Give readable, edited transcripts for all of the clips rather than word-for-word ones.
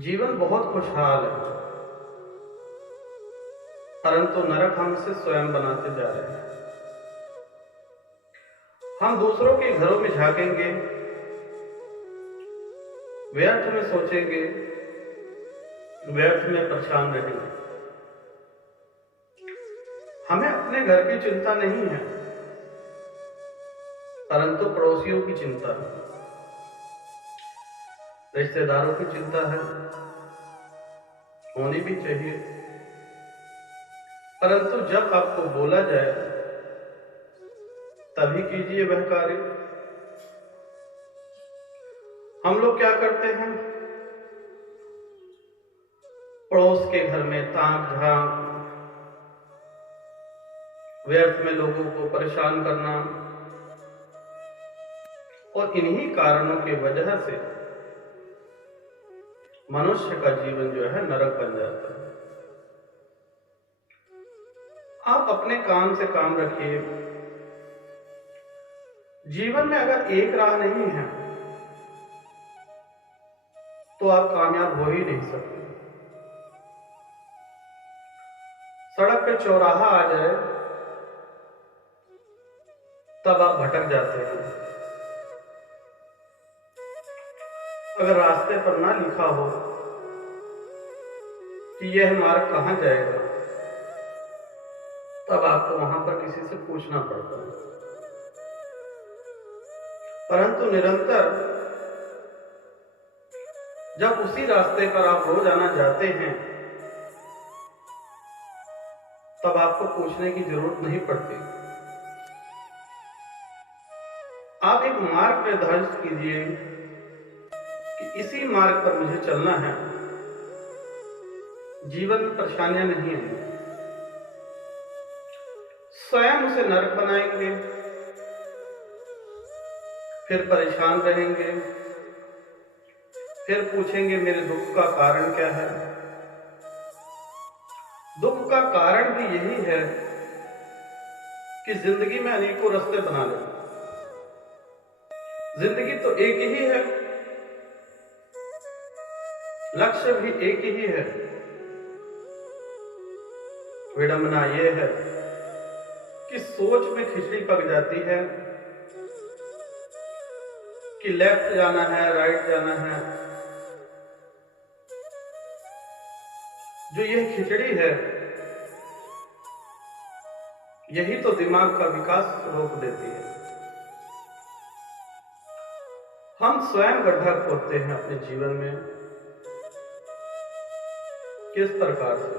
जीवन बहुत खुशहाल है, परंतु नरक हम इसे स्वयं बनाते जा रहे हैं। हम दूसरों के घरों में झांकेंगे, व्यर्थ में सोचेंगे, व्यर्थ में परेशान रहेंगे। हमें अपने घर की चिंता नहीं है, परंतु पड़ोसियों की चिंता है, रिश्तेदारों की चिंता है, होनी भी चाहिए। परंतु जब आपको बोला जाए तभी कीजिए वह कार्य। हम लोग क्या करते हैं, पड़ोस के घर में ताक झांक, व्यर्थ में लोगों को परेशान करना, और इन्हीं कारणों की वजह से मनुष्य का जीवन जो है नरक बन जाता है। आप अपने काम से काम रखिए। जीवन में अगर एक राह नहीं है तो आप कामयाब हो ही नहीं सकते। सड़क पे चौराहा आ जाए तब आप भटक जाते हैं। अगर रास्ते पर ना लिखा हो कि यह मार्ग कहां जाएगा, तब आपको वहां पर किसी से पूछना पड़ता है। परंतु निरंतर जब उसी रास्ते पर आप रोज आना जाते हैं, तब आपको पूछने की जरूरत नहीं पड़ती। आप एक मार्ग निर्धारित कीजिए कि इसी मार्ग पर मुझे चलना है। जीवन में परेशानियां नहीं आएंगी। स्वयं उसे नरक बनाएंगे, फिर परेशान रहेंगे, फिर पूछेंगे मेरे दुख का कारण क्या है। दुख का कारण भी यही है कि जिंदगी में अनेकों रास्ते बना ले। जिंदगी तो एक ही है, लक्ष्य भी एक ही है। विडंबना यह है कि सोच में खिचड़ी पक जाती है कि लेफ्ट जाना है, राइट जाना है। जो यह खिचड़ी है, यही तो दिमाग का विकास रोक देती है। हम स्वयं गड्ढा खोदते हैं अपने जीवन में। किस प्रकार से?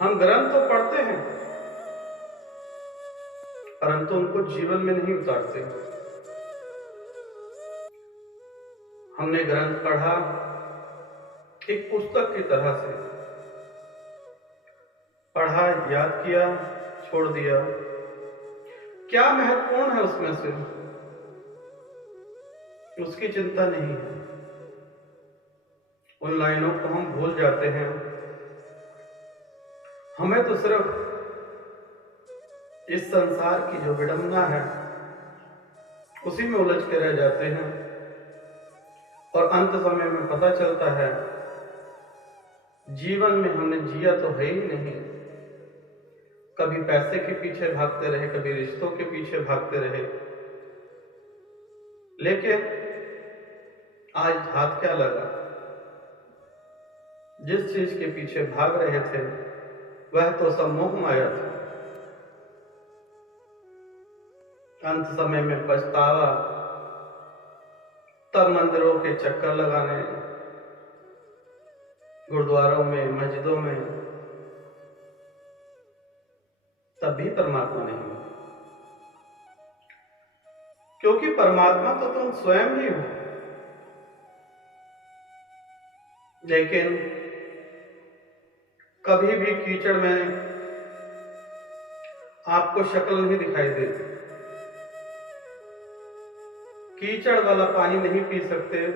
हम ग्रंथ तो पढ़ते हैं, परंतु उनको जीवन में नहीं उतारते। हमने ग्रंथ पढ़ा एक पुस्तक की तरह से, पढ़ा, याद किया, छोड़ दिया। क्या महत्वपूर्ण है उसमें से, उसकी चिंता नहीं है। उन लाइनों को हम भूल जाते हैं। हमें तो सिर्फ इस संसार की जो विडंबना है उसी में उलझ के रह जाते हैं, और अंत समय में पता चलता है जीवन में हमने जिया तो है ही नहीं। कभी पैसे के पीछे भागते रहे, कभी रिश्तों के पीछे भागते रहे, लेकिन आज हाथ क्या लगा? जिस चीज के पीछे भाग रहे थे वह तो सब मोह माया था। अंत समय में पछतावा, तब मंदिरों के चक्कर लगाने, गुरुद्वारों में, मस्जिदों में, तब भी परमात्मा नहीं है। क्योंकि परमात्मा तो तुम स्वयं ही हो। लेकिन कभी भी कीचड़ में आपको शक्ल नहीं दिखाई देती। कीचड़ वाला पानी नहीं पी सकते,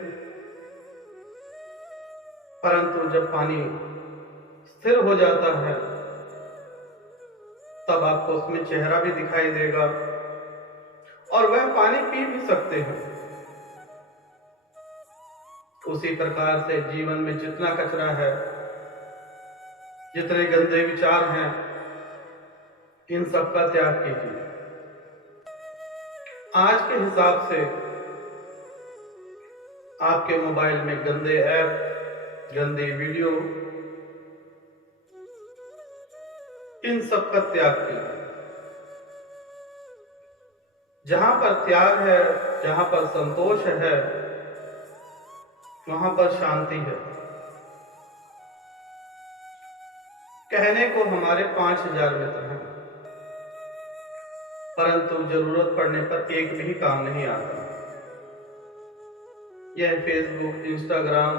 परंतु जब पानी स्थिर हो जाता है तब आपको उसमें चेहरा भी दिखाई देगा और वह पानी पी भी सकते हैं। उसी प्रकार से जीवन में जितना कचरा है, जितने गंदे विचार हैं, इन सब का त्याग कीजिए। आज के हिसाब से आपके मोबाइल में गंदे ऐप, गंदी वीडियो, इन सब का त्याग कीजिए। जहां पर त्याग है, जहां पर संतोष है, वहां पर शांति है। कहने को हमारे 5000 मित्र हैं, परंतु जरूरत पड़ने पर एक भी काम नहीं आता। यह फेसबुक, इंस्टाग्राम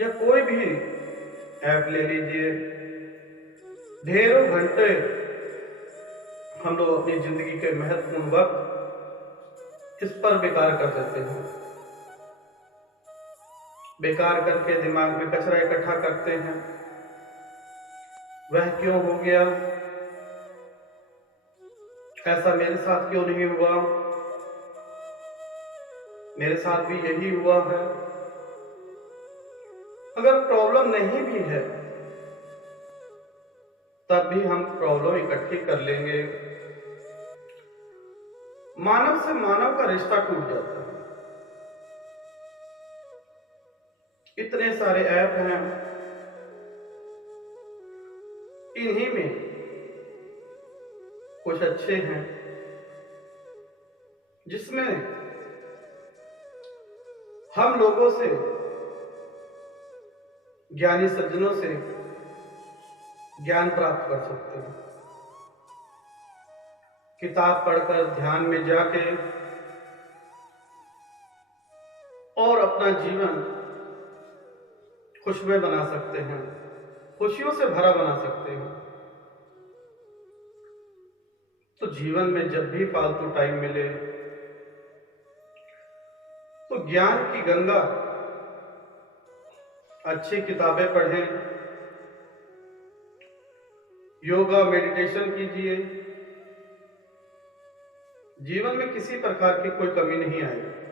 या कोई भी ऐप ले लीजिए, ढेरों घंटे हम लोग अपनी जिंदगी के महत्वपूर्ण वक्त इस पर बेकार कर देते हैं। बेकार करके दिमाग में कचरा इकट्ठा करते हैं। वह क्यों हो गया, ऐसा मेरे साथ क्यों नहीं हुआ, मेरे साथ भी यही हुआ है। अगर प्रॉब्लम नहीं भी है तब भी हम प्रॉब्लम इकट्ठी कर लेंगे। मानव से मानव का रिश्ता टूट जाता है। इतने सारे ऐप हैं, इन्हीं में कुछ अच्छे हैं जिसमें हम लोगों से, ज्ञानी सज्जनों से ज्ञान प्राप्त कर सकते हैं। किताब पढ़कर ध्यान में जाके और अपना जीवन खुशमय बना सकते हैं, खुशियों से भरा बना सकते हैं। तो जीवन में जब भी फालतू टाइम मिले तो ज्ञान की गंगा, अच्छी किताबें पढ़ें, योगा मेडिटेशन कीजिए। जीवन में किसी प्रकार की कोई कमी नहीं आएगी।